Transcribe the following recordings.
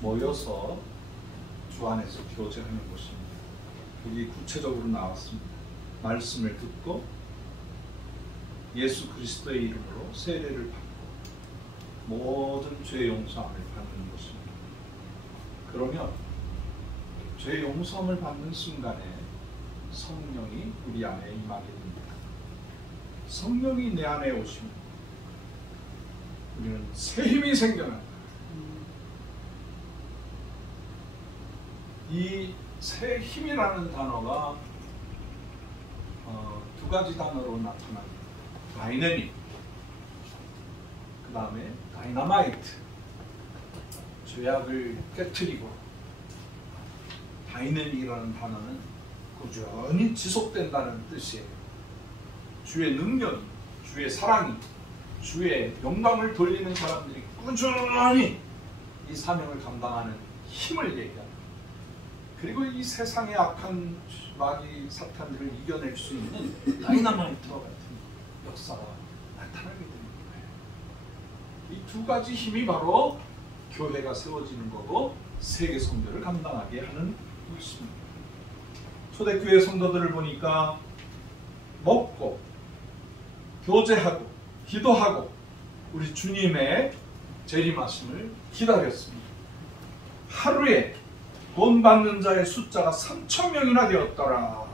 모여서 주 안에서 교제하는 것입니다. 여기 구체적으로 나왔습니다. 말씀을 듣고 예수 그리스도의 이름으로 세례를 받고 모든 죄 용서함을 받는 것입니다. 그러면 죄 용서함을 받는 순간에 성령이 우리 안에 임하게 됩니다. 성령이 내 안에 오시면 우리는 새 힘이 생겨납니다. 이 새 힘이라는 단어가 두 가지 단어로 나타납니다. 다이내믹, 그 다음에 다이너마이트, 죄악을 깨트리고. 다이내믹이라는 단어는 꾸준히 지속된다는 뜻이에요. 주의 능력이, 주의 사랑이, 주의 영광을 돌리는 사람들이 꾸준히 이 사명을 감당하는 힘을 얘기합니다. 그리고 이 세상의 악한 마귀 사탄들을 이겨낼 수 있는 다이너마이트와 같은 역사가 나타나게 되는 거예요. 이 두 가지 힘이 바로 교회가 세워지는 거고 세계 선교를 감당하게 하는 것입니다. 초대교회 성도들을 보니까 먹고 교제하고 기도하고 우리 주님의 재림하심을 기다렸습니다. 하루에 돈 받는 자의 숫자가 3,000명이나 되었더라.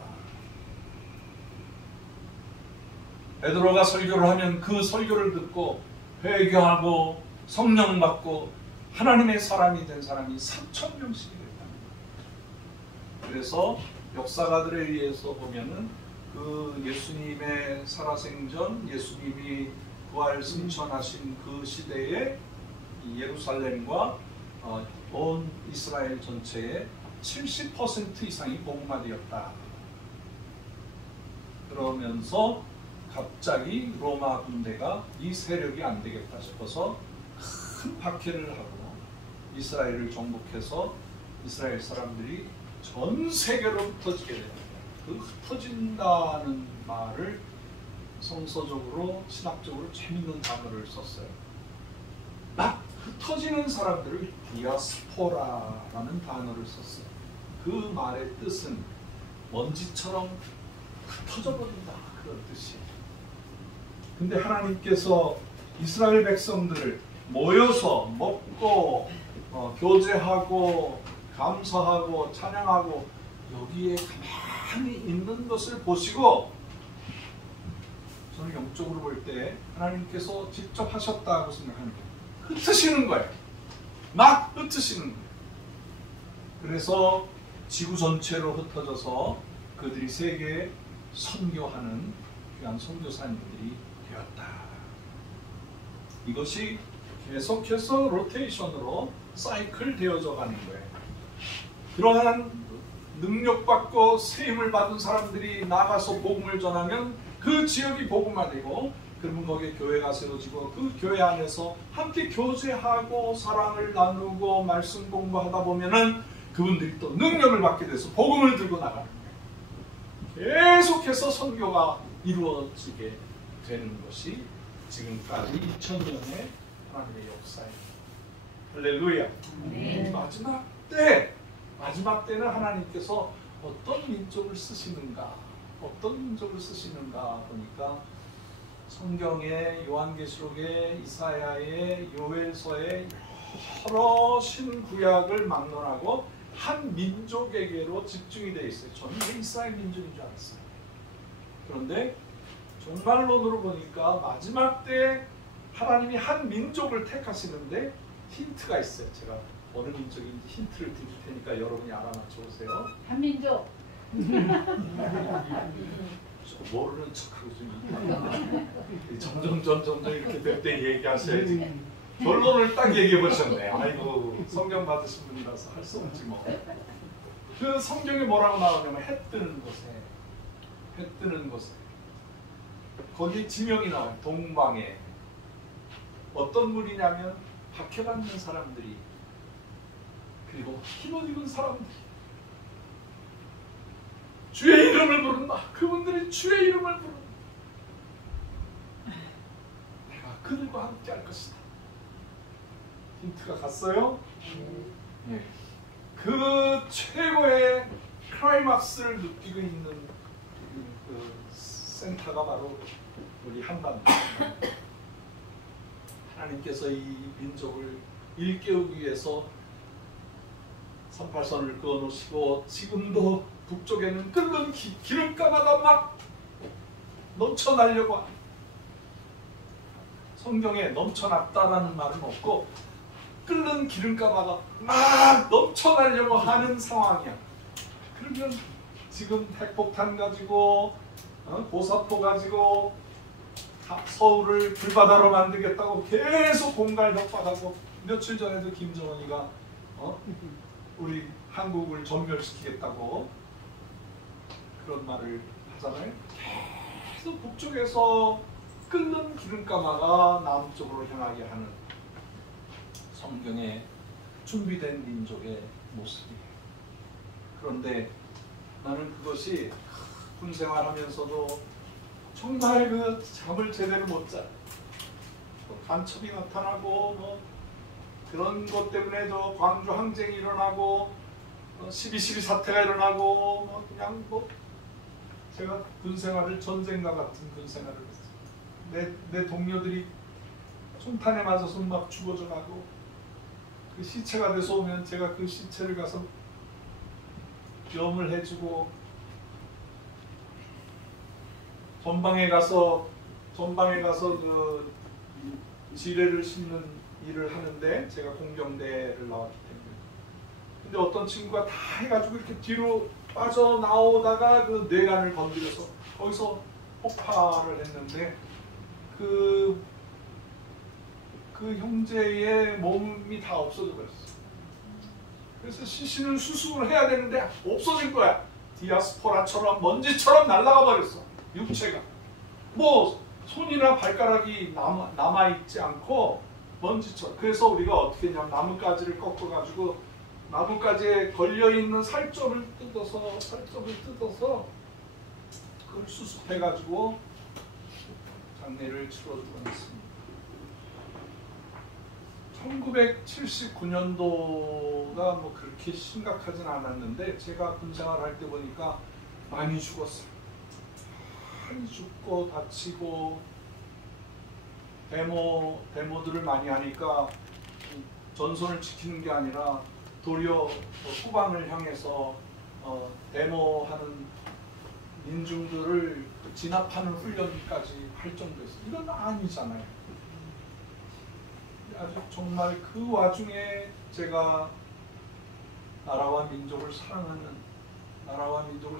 베드로가 설교를 하면 그 설교를 듣고 회개하고 성령 받고 하나님의 사람이 된 사람이 3,000명씩이 됐다는 거예요. 그래서 역사가들에 의해서 보면은 그 예수님의 살아생전, 예수님이 부활 승천하신 그 시대에 예루살렘과 온 이스라엘 전체의 70% 이상이 복음화되었다. 그러면서 갑자기 로마 군대가 이 세력이 안 되겠다 싶어서 큰 박해를 하고 이스라엘을 정복해서 이스라엘 사람들이 전 세계로 흩어지게 됩니다. 그 흩어진다는 말을 성서적으로 신학적으로 재밌는 단어를 썼어요. 막 흩어지는 사람들을 디아스포라라는 단어를 썼어요. 그 말의 뜻은 먼지처럼 흩어져 버린다, 그런 뜻이에요. 근데 하나님께서 이스라엘 백성들을 모여서 먹고 교제하고 감사하고 찬양하고 여기에 가만히 있는 것을 보시고, 저는 영적으로 볼 때 하나님께서 직접 하셨다고 생각합니다. 흩으시는 거예요. 막 흩으시는 거예요. 그래서 지구 전체로 흩어져서 그들이 세계에 선교하는 귀한 선교사님들이 되었다. 이것이 계속해서 로테이션으로 사이클 되어져 가는 거예요. 그러한 능력받고 세임을 받은 사람들이 나가서 복음을 전하면 그 지역이 복음화되고, 그러면 거기에 교회가 세워지고 그 교회 안에서 함께 교제하고 사랑을 나누고 말씀 공부하다 보면은 그분들이 또 능력을 받게 돼서 복음을 들고 나가는 거예요. 계속해서 선교가 이루어지게 되는 것이 지금까지 2000년의 하나님의 역사입니다. 할렐루야. 네. 마지막 때는 하나님께서 어떤 민족을 쓰시는가 보니까 성경의 요한계시록의 이사야의 요엘서의 여러 신구약을 막론하고 한 민족에게로 집중이 되어 있어요. 저는 이스라엘 민족인 줄 알았어요. 그런데 종말론으로 보니까 마지막 때 하나님이 한 민족을 택하시는데 힌트가 있어요. 제가 어느 민족인지 힌트를 드릴 테니까 여러분이 알아맞혀 보세요. 한민족. 모르는 척하고 좀 점점 이렇게 될 때 얘기하셔야지. 결론을 딱 얘기해 보셨네. 아이고, 성경 받으신 분이라서 할 수 없지 뭐. 그 성경에 뭐라고 나오냐면 해 뜨는 곳에 거기 지명이 나와요. 동방에 어떤 물이냐면 박해받는 사람들이, 그리고 흰옷 입은 사람들이 주의 이름을 부른다. 그분들이 주의 이름을 부른다. 내가 그들과 함께 할 것이다. 힌트가 갔어요? 예. 그 최고의 클라이막스를 느끼고 있는 그 센터가 바로 우리 한반도. 하나님께서 이 민족을 일깨우기 위해서 38선을 그어놓으시고 지금도 북쪽에는 끓는 기름가마가 막 넘쳐나려고 합니다. 성경에 넘쳐났다라는 말은 없고 끓는 기름가마가 막 넘쳐나려고 하는 상황이야. 그러면 지금 핵폭탄 가지고 고사포 가지고 서울을 불바다로 만들겠다고 계속 공갈 협박하고 며칠 전에도 김정은이가 우리 한국을 전멸시키겠다고 그런 말을 하잖아요. 계속 북쪽에서 끓는 기름가마가 남쪽으로 향하게 하는 성경에 준비된 민족의 모습이에요. 그런데 나는 그것이 군 생활하면서도 정말 그 잠을 제대로 못 자. 간첩이 나타나고 뭐 그런 것 때문에도 광주 항쟁이 일어나고 12.12 사태가 일어나고 뭐 그냥 뭐 제가 군 생활을 전쟁과 같은 군 생활을 했어요. 내 동료들이 총탄에 맞아서 막 죽어져 가고 그 시체가 돼서 오면 제가 그 시체를 가서 염을 해주고 전방에 가서 그 지뢰를 싣는 일을 하는데 제가 공병대를 나왔기 때문에 근데 어떤 친구가 다 해가지고 이렇게 뒤로 빠져나오다가 그 뇌관을 건드려서 거기서 폭발을 했는데 그 형제의 몸이 다 없어져 버렸어요. 그래서 시신을 수습을 해야 되는데 없어진 거야. 디아스포라처럼 먼지처럼 날아가 버렸어. 육체가 뭐 손이나 발가락이 남아있지 않고 먼지처럼. 그래서 우리가 어떻게 했냐면 나뭇가지를 꺾어가지고 나뭇가지에 걸려있는 살점을 뜯어서 그걸 수습해가지고 장례를 치러주곤 했습니다. 1979년도가 뭐 그렇게 심각하진 않았는데 제가 군생활할 때 보니까 많이 죽었어요. 많이 죽고 다치고 데모들을 많이 하니까 전선을 지키는 게 아니라 도리어 후방을 향해서 데모하는 민중들을 진압하는 훈련까지 할 정도였어요. 이건 아니잖아요. 아주 정말 그 와중에 제가 나라와 민족을 사랑하는 나라와 민족을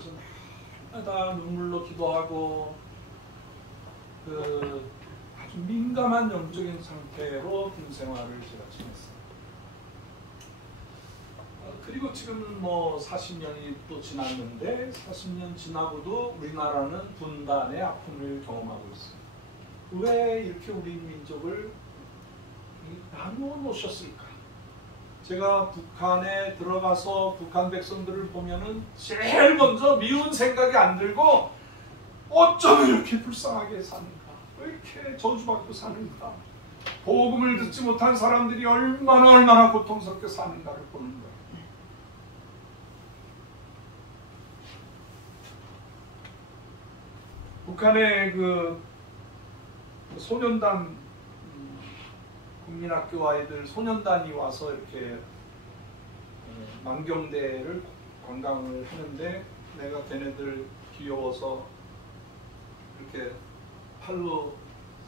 다 눈물로 기도하고 그 아주 민감한 영적인 상태로 군 생활을 제가 지냈어요. 그리고 지금 뭐 40년이 또 지났는데 40년 지나고도 우리나라는 분단의 아픔을 경험하고 있습니다. 왜 이렇게 우리 민족을 나누어 놓으셨을까? 제가 북한에 들어가서 북한 백성들을 보면은 제일 먼저 미운 생각이 안 들고 어쩜 이렇게 불쌍하게 사는가? 왜 이렇게 저주받고 사는가? 복음을 듣지 못한 사람들이 얼마나 고통스럽게 사는가를 보는 거예요. 북한의 그 소년단 국민학교 아이들 소년단이 와서 이렇게 만경대를 관광을 하는데 내가 걔네들 귀여워서 이렇게 팔로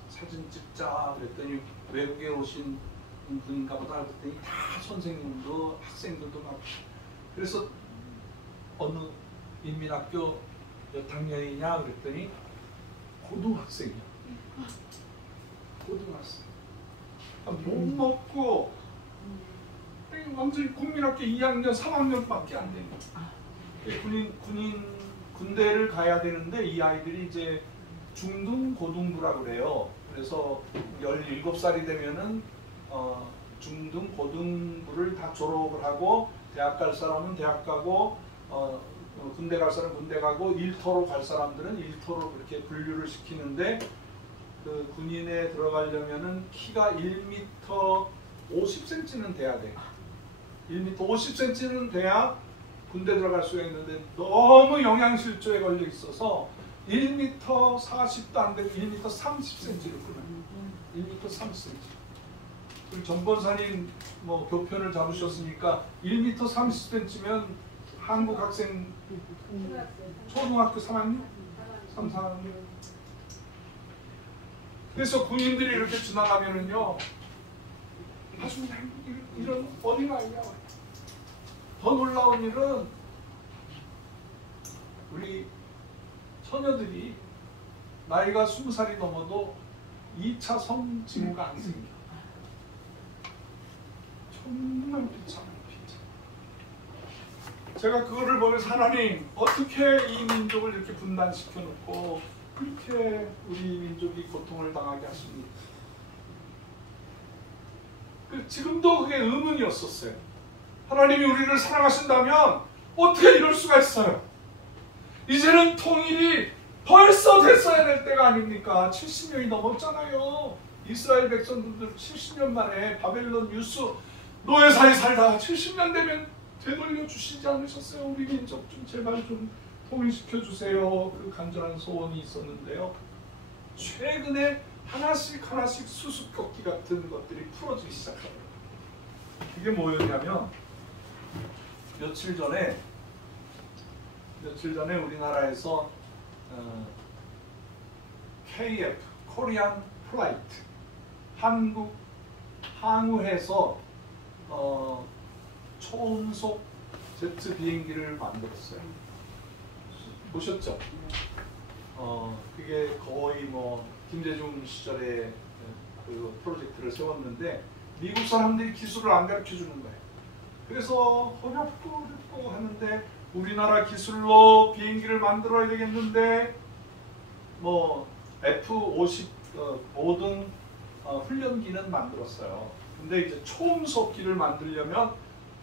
사진 찍자 그랬더니 외국에 오신 분인가 보다 그랬더니 다 선생님도 학생들도 막 그래서 어느 인민학교 몇 학년이냐 그랬더니 고등학생이야. 고등학생. 못 먹고 완전히 국민학교 2학년, 3학년밖에 안 되는 군대를 가야 되는데 이 아이들이 이제 중등 고등부라고 그래요. 그래서 17살이 되면은 중등 고등부를 다 졸업을 하고 대학 갈 사람은 대학 가고 군대 갈 사람은 군대 가고 일터로 갈 사람들은 일터로 그렇게 분류를 시키는데 그 군인에 들어가려면은 키가 1m 50cm는 돼야 돼. 1m 50cm는 돼야 군대 들어갈 수가 있는데 너무 영양실조에 걸려 있어서 1m 40도 안 되고 1m 30cm를 끊어요. 1m 30cm. 우리 전본사님 뭐 교편을 잡으셨으니까 1m 30cm면 한국 학생 초등학교 3학년? 3, 4학년. 그래서 군인들이 이렇게 지나가면은요, 아주 이런 어린아이야. 더 놀라운 일은 우리 처녀들이 나이가 20살이 넘어도 2차 성징후가 안 생겨. 정말 비참해요, 비참. 제가 그거를 보면서 하나님 어떻게 이 민족을 이렇게 분단시켜 놓고 그렇게 우리 민족이 고통을 당하게 하십니까? 지금도 그게 의문이었었어요. 하나님이 우리를 사랑하신다면 어떻게 이럴 수가 있어요? 이제는 통일이 벌써 됐어야 될 때가 아닙니까? 70년이 넘었잖아요. 이스라엘 백성들도 70년 만에 바벨론 유스 노예사에 살다가 70년 되면 되돌려 주시지 않으셨어요? 우리 민족 좀 제발 좀 통일시켜 주세요. 그 간절한 소원이 있었는데요. 최근에 하나씩 수수께끼 같은 것들이 풀어지기 시작합니다. 그게 뭐였냐면 며칠 전에 우리나라에서 KF 코리안 플라이트 한국 항우해서 초음속 제트 비행기를 만들었어요. 보셨죠? 그게 거의 뭐 김대중 시절에 그 프로젝트를 세웠는데 미국 사람들이 기술을 안 가르쳐 주는 거예요. 그래서 어렵고 하는데 우리나라 기술로 비행기를 만들어야 되겠는데 뭐 F-50 모든 훈련기는 만들었어요. 근데 이제 초음속기를 만들려면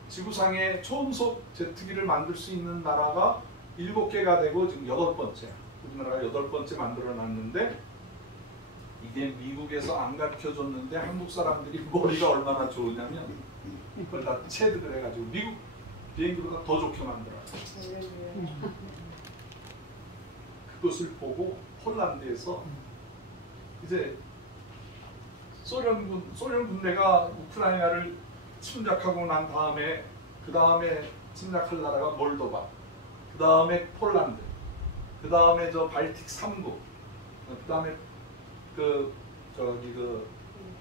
지구상에 초음속 제트기를 만들 수 있는 나라가 7개가 되고 지금 8번째. 우리나라가 8번째 만들어 놨는데 이게 미국에서 안 가르쳐 줬는데 한국 사람들이 머리가 얼마나 좋으냐면 그걸 다 체득을 해가지고 미국 비행기보다 더 좋게 만들어요. 그것을 보고 폴란드에서 이제 소련 군대가 우크라이나를 침략하고 난 다음에 그 다음에 침략할 나라가 몰도바, 그 다음에 폴란드, 그 다음에 저 발틱 3국, 그 다음에 그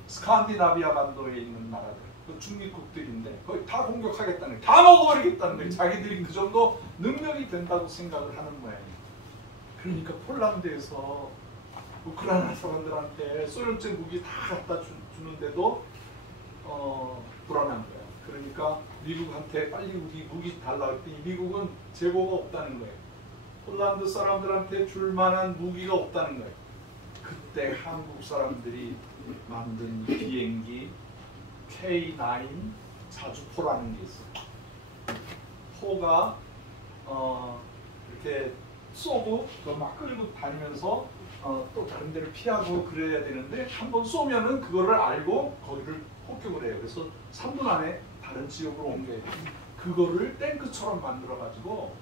스칸디나비아 반도에 있는 나라들, 그 중립국들인데 거의 다 공격하겠다는 거예요. 다 먹어버리겠다는 거예요. 자기들이 그 정도 능력이 된다고 생각을 하는 모양이에요. 그러니까 폴란드에서 우크라이나 사람들한테 소련제 무기 다 갖다 주는데도 불안한 거예요. 그러니까 미국한테 빨리 우리 무기 달라 했더니 미국은 재고가 없다는 거예요. 폴란드 사람들한테 줄 만한 무기가 없다는 거예요. 그때 한국 사람들이 만든 비행기 K9 자주포라는 게 있어요. 포가 이렇게 쏘고 막 끌고 다니면서 또 다른 데를 피하고 그래야 되는데 한번 쏘면은 그거를 알고 거기를 폭격을 해요. 그래서 3분 안에 다른 지역으로 옮겨야 돼요. 그거를 탱크처럼 만들어 가지고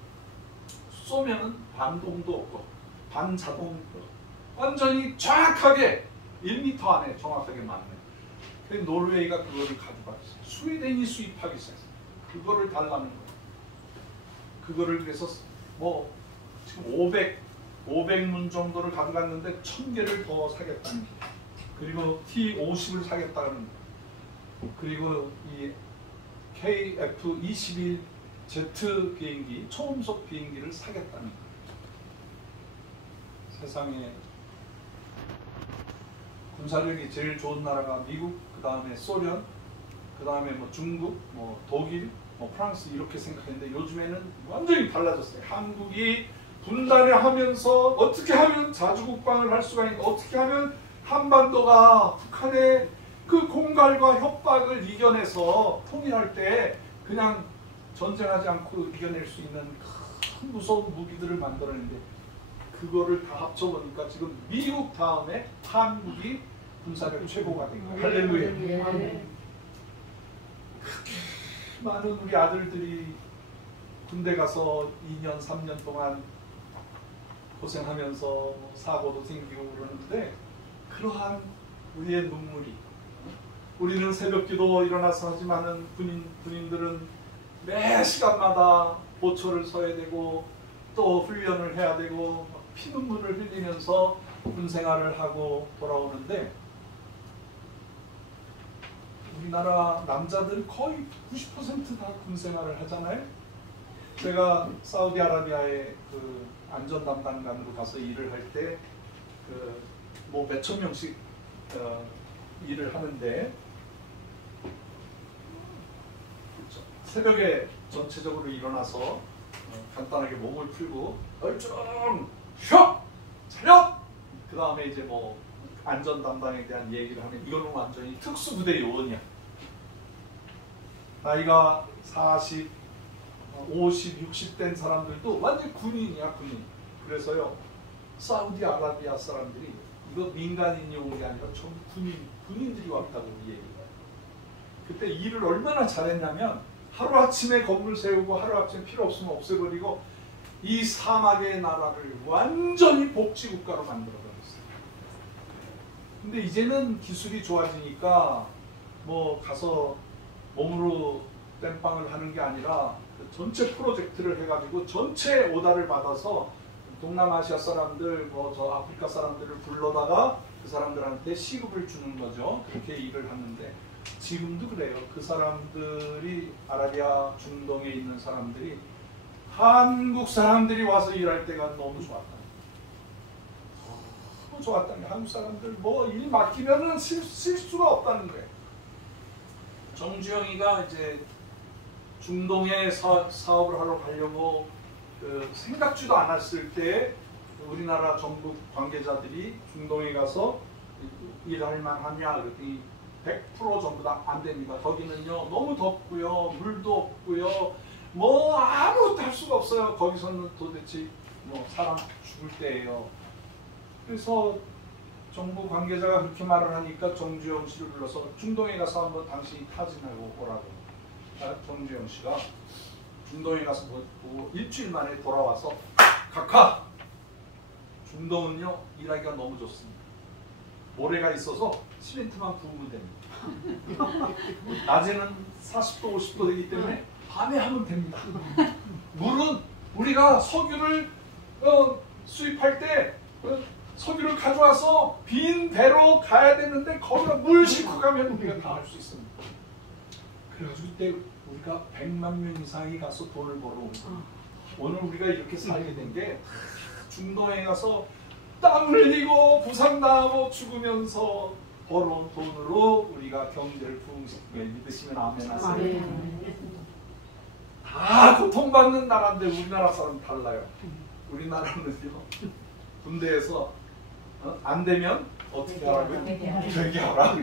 쏘면은 반동도 없고 반자동도 없고 완전히 정확하게 1m 안에 정확하게 맞는. 근데 노르웨이가 그거를 가져갔어요. 스웨덴이 수입하기 시작했어요. 그거를 달라는 거예요. 그거를 그래서 뭐 지금 500문 정도를 가져갔는데 1000개를 더 사겠다는 거예요. 그리고 T-50을 사겠다는 거예요. 그리고 이 KF-21 제트 비행기, 초음속 비행기를 사겠다는 거예요. 세상에 군사력이 제일 좋은 나라가 미국, 그 다음에 소련, 그 다음에 뭐 중국, 뭐 독일, 뭐 프랑스 이렇게 생각했는데 요즘에는 완전히 달라졌어요. 한국이 분단을 하면서 어떻게 하면 자주국방을 할 수가 있는, 어떻게 하면 한반도가 북한의 그 공갈과 협박을 이겨내서 통일할 때 그냥 전쟁하지 않고 이겨낼 수 있는 큰 무서운 무기들을 만들었는데 그거를 다 합쳐보니까 지금 미국 다음에 한국이 군사력 최고가 된 거예요. 할렐루야. 그렇게 많은 우리 아들들이 군대 가서 2년, 3년 동안 고생하면서 사고도 생기고 그러는데 그러한 우리의 눈물이, 우리는 새벽기도 일어나서 하지만은 군인들은 매 시간마다 보초를 서야 되고 또 훈련을 해야 되고 피눈물을 흘리면서 군생활을 하고 돌아오는데 우리나라 남자들 거의 90% 다 군생활을 하잖아요. 제가 사우디아라비아의 그 안전담당관으로 가서 일을 할 때 그 뭐 몇천 명씩 일을 하는데 새벽에 전체적으로 일어나서 간단하게 몸을 풀고 얼른 쉬어! 차렷! 그 다음에 이제 뭐 안전 담당에 대한 얘기를 하면 이거는 완전히 특수부대 요원이야. 나이가 40, 50, 60 된 사람들도 완전 군인이야, 군인. 그래서요, 사우디아라비아 사람들이 이거 민간인이 온 게 아니라 전부 군인들이 왔다고 얘기해요. 그때 일을 얼마나 잘했냐면 하루아침에 건물 세우고 하루아침에 필요 없으면 없애버리고 이 사막의 나라를 완전히 복지국가로 만들어버렸어요. 근데 이제는 기술이 좋아지니까 뭐 가서 몸으로 땜빵을 하는 게 아니라 전체 프로젝트를 해가지고 전체 오다를 받아서 동남아시아 사람들, 뭐 저 아프리카 사람들을 불러다가 그 사람들한테 시급을 주는 거죠. 그렇게 일을 하는데 지금도 그래요. 그 사람들이 아라비아 중동에 있는 사람들이 한국 사람들이 와서 일할 때가 너무 좋았다. 너무 좋았다는 게 한국 사람들 뭐 일 맡기면은 실수가 없다는 거예요. 정주영이가 이제 중동에 사업을 하러 가려고 생각지도 않았을 때 우리나라 정부 관계자들이 중동에 가서 일할 만하냐 그랬더니 100% 전부 다 안 됩니다. 거기는요 너무 덥고요, 물도 없고요, 뭐 아무것도 할 수가 없어요. 거기서는 도대체 뭐 사람 죽을 때예요. 그래서 정부 관계자가 그렇게 말을 하니까 정주영 씨를 불러서 중동에 가서 한번 당신이 타진하고 오라고. 정주영 씨가 중동에 가서 보고 일주일 만에 돌아와서 각하! 중동은요 일하기가 너무 좋습니다. 모래가 있어서 시멘트만 부으면 됩니다. 낮에는 40도 50도 되기 때문에 밤에 하면 됩니다. 물은 우리가 석유를 수입할 때 석유를 가져와서 빈 배로 가야 되는데 거기다 물 싣고 가면 우리가 다 할 수 있습니다. 그래가지고 그때 우리가 100만 명 이상이 가서 돈을 벌어온 거예요. 오늘 우리가 이렇게 살게 된 게 중동에 가서 땀 흘리고 부상당하고 죽으면서 벌어온 돈으로 우리가 경제를 부흥시키게. 믿으시면 아멘 하세요. 다 고통받는 나라인데 우리나라 사람 달라요. 우리나라는요 군대에서 안 되면 어떻게 하라고요? 되게 하라.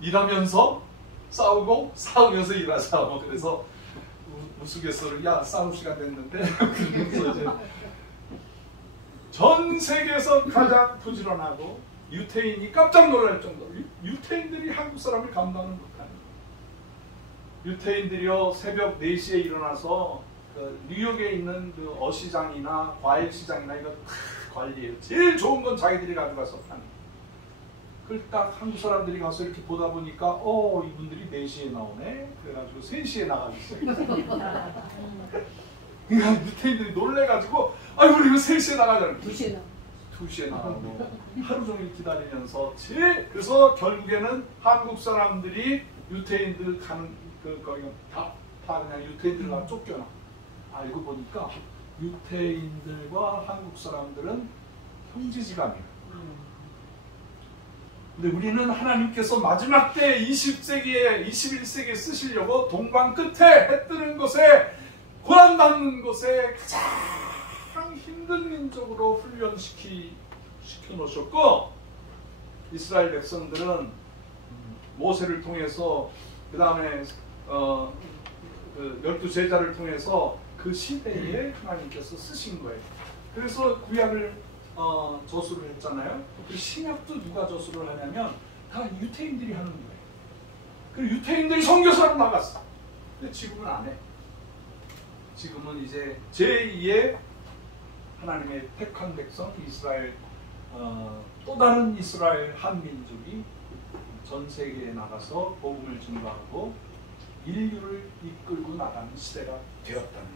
일하면서 싸우고 싸우면서 일하자. 뭐 그래서 우스갯소리 야 싸울 시간 됐는데 그러면서 이제 전 세계에서 가장 부지런하고 유태인이 깜짝 놀랄 정도로 유태인들이 한국 사람을 감당을 못하는 거예요. 유태인들이요 새벽 4시에 일어나서 그 뉴욕에 있는 그 어시장이나 과일 시장이나 이거 다 관리해요. 제일 좋은 건 자기들이 가져가서 파는 거예요. 그걸 딱 한국 사람들이 가서 이렇게 보다 보니까 이분들이 4시에 나오네. 그래가지고 3시에 나가겠어요. 그러니까 유태인들이 놀래가지고 아이고 이거 3시에 나가잖아요. 2시에 나가고 하루 종일 기다리면서 그래서 결국에는 한국 사람들이 유태인들 가는 거기가 다 그냥 유태인들과 쫓겨나. 알고 보니까 유태인들과 한국 사람들은 형제지간이에요. 근데 우리는 하나님께서 마지막 때 20세기에 21세기에 쓰시려고 동방 끝에 해 뜨는 곳에 고난받는 곳에 가장 힘든 민족으로 훈련시켜 놓으셨고 이스라엘 백성들은 모세를 통해서 그 다음에 12제자를 통해서 그 시대에 하나님께서 쓰신 거예요. 그래서 구약을 저수를 했잖아요. 그 신약도 누가 저수를 하냐면 다 유태인들이 하는 거예요. 그리고 유태인들이 선교사로 나갔어. 근데 지금은 안 해. 지금은 이제 제2의 하나님의 택한 백성 이스라엘, 또 다른 이스라엘 한민족이 전 세계에 나가서 복음을 증거하고 인류를 이끌고 나가는 시대가 되었다는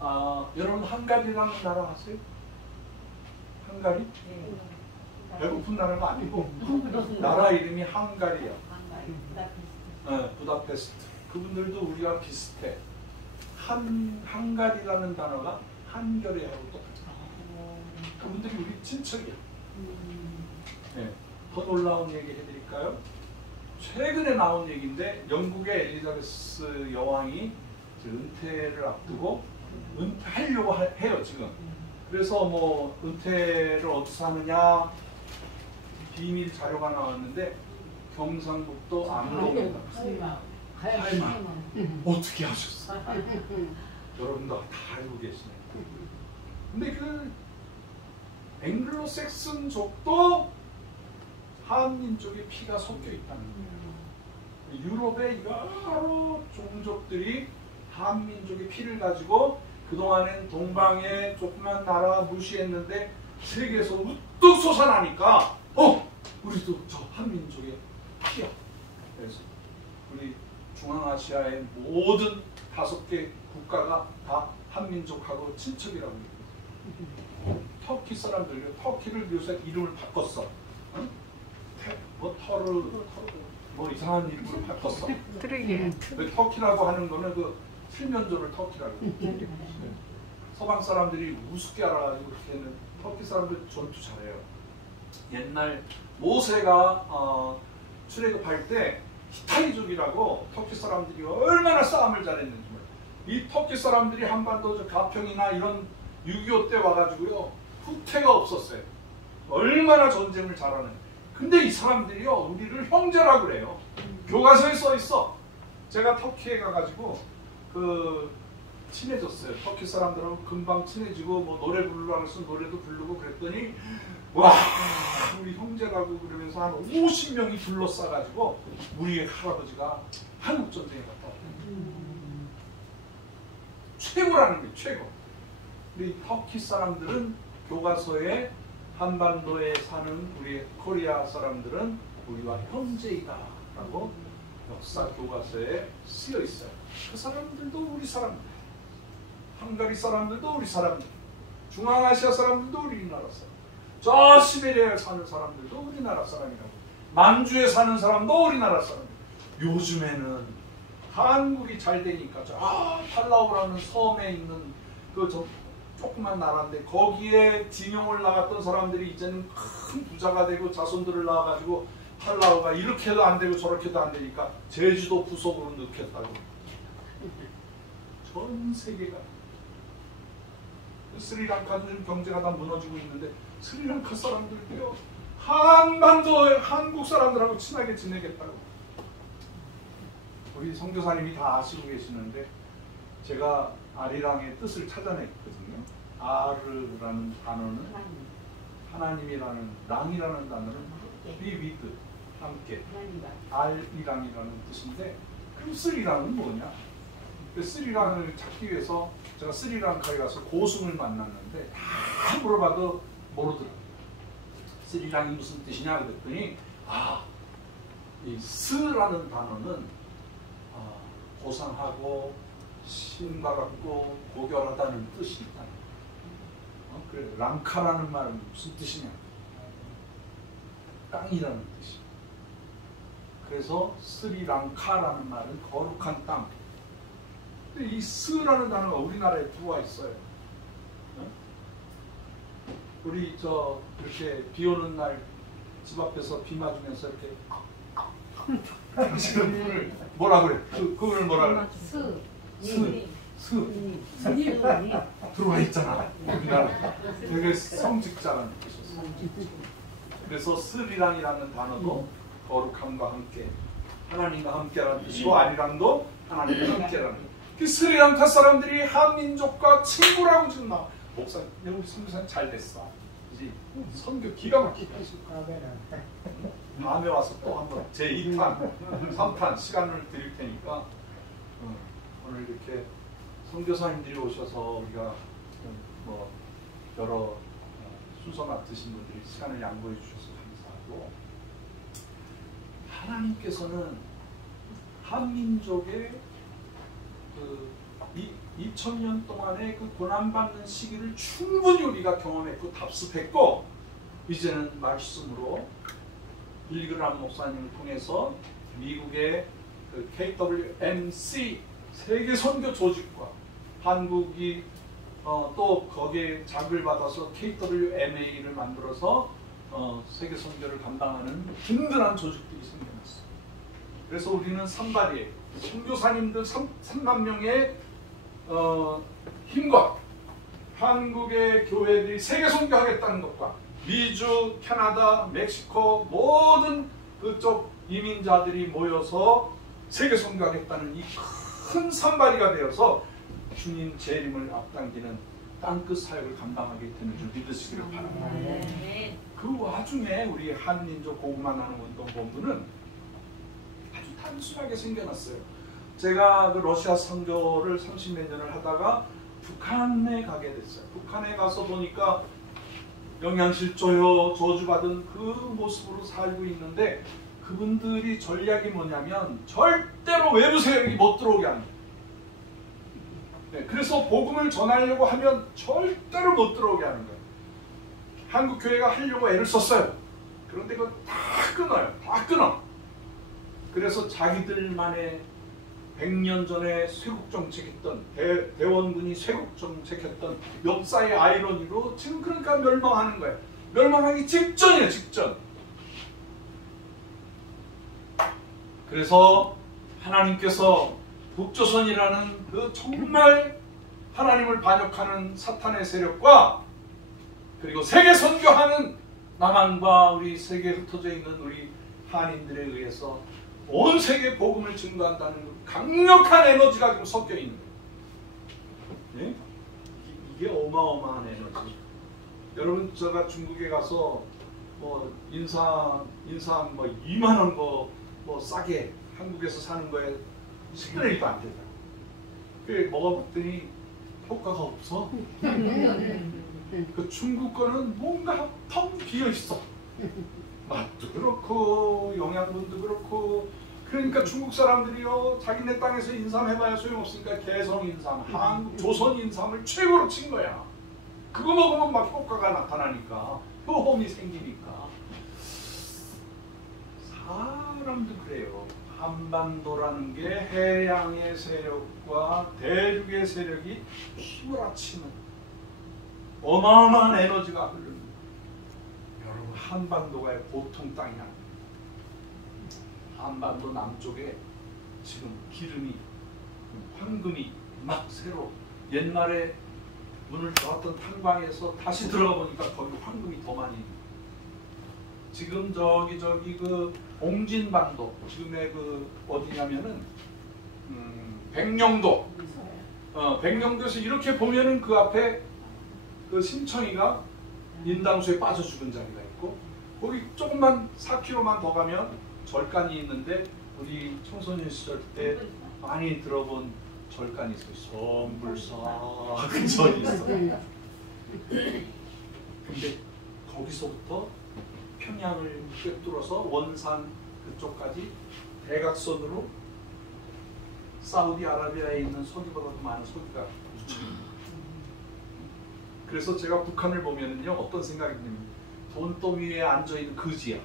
거예요. 여러분 헝가리라는 나라 아세요? 헝가리? 배고픈 나라가 아니고 나라 이름이 헝가리야. 부다페스트. 그분들도 우리와 비슷해. 헝가리라는 단어가 한겨레하고 똑같아. 그분들이 우리 친척이야. 네. 더 놀라운 얘기 해드릴까요? 최근에 나온 얘기인데 영국의 엘리자베스 여왕이 은퇴를 앞두고 은퇴하려고 해요 지금. 그래서 뭐 은퇴를 어디서 하느냐 비밀 자료가 나왔는데 경상북도 안동입니다. 할만 어떻게 하셨어? 여러분도 다 알고 계시네. 근데 그 앵글로색슨족도 한민족의 피가 섞여 있다는 거예요. 유럽의 여러 종족들이 한민족의 피를 가지고 그동안엔 동방의 조그만 나라 무시했는데 세계에서 우뚝 솟아나니까 우리도 저 한민족의 피야. 그래서 우리 중앙아시아의 모든 5개 국가가 다 한민족하고 친척이라고 얘기해요. 터키 사람들, 터키를 요새 이름을 바꿨어. 응? 뭐 이상한 이름으로 바꿨어. 터키라고 하는 거는 그 칠면조를 터키라고. 서방 사람들이 우습게 알아가지고 그렇게 했는 터키 사람들 전투 잘해요. 옛날 모세가 출애굽할 때 히타이족이라고 터키 사람들이 얼마나 싸움을 잘했는지 몰라요. 이 터키 사람들이 한반도 가평이나 이런 6.25 때 와가지고요 후퇴가 없었어요. 얼마나 전쟁을 잘하는. 근데 이 사람들이요 우리를 형제라고 그래요. 교과서에 써 있어. 제가 터키에 가가지고 친해졌어요. 터키 사람들하고 금방 친해지고 뭐 노래 부르라고 해서 노래도 부르고 그랬더니 와 우리 형제라고 그러면서 한 50명이 둘러싸가지고 우리 할아버지가 한국 전쟁에 갔다 왔어요. 최고라는 거예요. 최고. 우리 터키 사람들은 교과서에 한반도에 사는 우리 코리아 사람들은 우리와 형제이다 라고 역사 교과서에 쓰여 있어요. 그 사람들도 우리 사람들, 헝가리 사람들도 우리 사람들, 중앙아시아 사람들도 우리나라 사람, 저 시베리아에 사는 사람들도 우리나라 사람이라고, 만주에 사는 사람도 우리나라 사람. 요즘에는 한국이 잘 되니까 저 팔라우라는 섬에 있는 그 조그만 나라인데 거기에 징용을 나갔던 사람들이 이제는 큰 부자가 되고 자손들을 낳아가지고 팔라우가 이렇게도 안 되고 저렇게도 안 되니까 제주도 부속으로 넣겠다고. 전 세계가 스리랑카도 지금 경제가 다 무너지고 있는데 스리랑카 사람들도요 한반도 한국 사람들하고 친하게 지내겠다고. 우리 선교사님이 다 아시고 계시는데 제가 아리랑의 뜻을 찾아냈거든요. 아르라는 단어는 하나님이라는, 랑이라는 단어는 be with, 함께, 알이랑이라는 뜻인데 그럼 스리랑은 뭐냐? 스리랑을 찾기 위해서 제가 스리랑카에 가서 고승을 만났는데 다 물어봐도 모르더라고요. 스리랑이 무슨 뜻이냐 그랬더니 이 스라는 단어는 고상하고 신바랍고 고결하다는 뜻이 있다. 그래, 랑카라는 말은 무슨 뜻이냐? 땅이라는 뜻이. 그래서 스리랑카라는 말은 거룩한 땅. 근데 이 스라는 단어가 우리나라에 들어와 있어요. 우리 이렇게 비 오는 날 집 앞에서 비 맞으면서 이렇게 하시는 분을 뭐라 그래? 그걸 뭐라 그래? 스 들어와 있잖아. 우리나라 되게 성직자라는 뜻이었어. 그래서 스리랑이라는 단어도 거룩함과 함께 하나님과 함께라는 뜻이고 아리랑도 하나님과 함께라는 뜻. 그 스리랑카 사람들이 한민족과 친구라고 지금 나와. 목사님, 우리 선교사님 잘 됐어. 그지? 선교 기가 막히게 하시고. 다음에 와서 또 한번 제 2탄, 3탄 시간을 드릴 테니까 오늘 이렇게 선교사님들이 오셔서 우리가 뭐 여러 순서 맡으신 분들이 시간을 양보해 주셔서 감사하고, 하나님께서는 한민족의 그 2000년 동안의 그 고난받는 시기를 충분히 우리가 경험했고 답습했고, 이제는 말씀으로 빌리그람 목사님을 통해서 미국의 그 KWMC 세계 선교 조직과 한국이 또 거기에 자극을 받아서 KWMA를 만들어서 세계 선교를 감당하는 든든한 조직들이 생겨났어요. 그래서 우리는 산발이에요. 선교사님들 3만 명의 힘과 한국의 교회들이 세계 선교하겠다는 것과 미주, 캐나다, 멕시코 모든 그쪽 이민자들이 모여서 세계 선교하겠다는 이 큰 산발이가 되어서 주님 재림을 앞당기는 땅끝 사역을 감당하게 되는 줄 믿으시기를 바랍니다. 그 와중에 우리 한민족 고구마 나눔 운동본부는 아주 단순하게 생겨났어요. 제가 그 러시아 선교를 30몇 년을 하다가 북한에 가게 됐어요. 북한에 가서 보니까 영양실조요, 저주받은 그 모습으로 살고 있는데, 그분들이 전략이 뭐냐면 절대로 외부 세력이 못 들어오게 하는 거예요. 네, 그래서 복음을 전하려고 하면 절대로 못 들어오게 하는 거예요. 한국 교회가 하려고 애를 썼어요. 그런데 그거 다 끊어요. 다 끊어. 그래서 자기들만의 100년 전에 쇄국 정책했던 대원군이 쇄국 정책했던 역사의 아이러니로 지금 그러니까 멸망하는 거예요. 멸망하기 직전이에요. 직전. 그래서 하나님께서 북조선이라는 그 정말 하나님을 반역하는 사탄의 세력과 그리고 세계 선교하는 남한과 우리 세계에 흩어져 있는 우리 한인들에 의해서 온 세계 복음을 증거한다는 강력한 에너지가 지금 섞여 있는 거예요. 네? 이게 어마어마한 에너지. 여러분, 제가 중국에 가서 뭐 인삼 뭐 2만 원 뭐 싸게 한국에서 사는 거에 10분의 1도 안 되더라고. 그래 먹어봤더니 효과가 없어. 그 중국 거는 뭔가 텅 비어 있어. 맛도 그렇고 영양분도 그렇고. 그러니까 중국 사람들이요, 자기네 땅에서 인삼해봐야 소용없으니까 개성 인삼, 한국 조선 인삼을 최고로 친 거야. 그거 먹으면 막 효과가 나타나니까, 효험이 생기니까. 사람도 그래요. 한반도라는 게 해양의 세력과 대륙의 세력이 휘몰아치는 어마어마한 에너지가 흐르는, 여러분, 한반도가 보통 땅이 아니에요. 한반도 남쪽에 지금 기름이, 황금이 막 새로, 옛날에 문을 열었던 탄광에서 다시 들어가 보니까 거기 황금이 더 많이. 지금 저기 그 옹진반도, 지금의 그 어디냐면은 백령도, 백령도에서 이렇게 보면은 그 앞에 그 심청이가 인당수에 빠져 죽은 자리가 있고, 거기 조금만 4km만 더 가면 절간이 있는데, 우리 청소년 시절 때 많이 들어본 절간이 있어요. 선불사 그 절이 있어요. 근데 거기서부터 평양을 꿰뚫어서 원산 그쪽까지 대각선으로 사우디아라비아에 있는 석유보다도 많은 석유가 묻혀있는. 그래서 제가 북한을 보면은요, 어떤 생각이 듭니까? 돈더미 위에 앉아있는 거지야.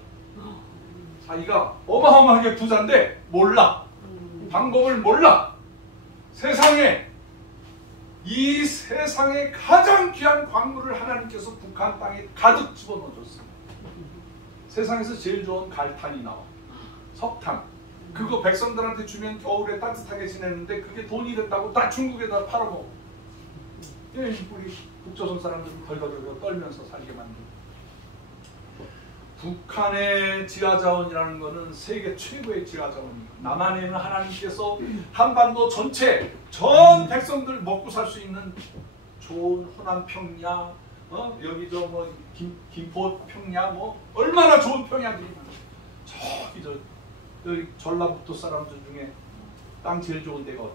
자기가 어마어마하게 부자인데 몰라. 방법을 몰라. 이 세상에 가장 귀한 광물을 하나님께서 북한 땅에 가득 집어넣어줬습니다. 세상에서 제일 좋은 갈탄이 나와. 석탄. 그거 백성들한테 주면 겨울에 따뜻하게 지내는데 그게 돈이 됐다고 다 중국에다 팔아먹어. 우리 북조선 사람들은 덜덜덜 떨면서 살게 만들고. 북한의 지하자원이라는 것은 세계 최고의 지하자원입니다. 남한에는 하나님께서 한반도 전체 전 백성들 먹고 살 수 있는 좋은 호남 평야, 여기 저 뭐 김포 평야, 뭐 얼마나 좋은 평야들이 많아요. 저기 여기 전라북도 사람들 중에 땅 제일 좋은 데가 어디?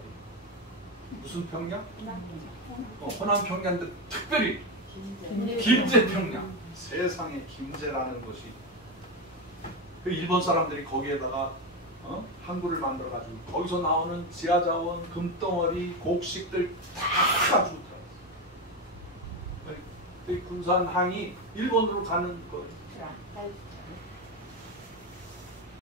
무슨 평야? 호남 평야인데 특별히 김제평야. 세상에 김제라는 곳이 그 일본 사람들이 거기에다가 항구를 만들어 가지고 거기서 나오는 지하자원, 금덩어리, 곡식들 다 가지고 들어갔어요. 그 군산항이 일본으로 가는 거예요.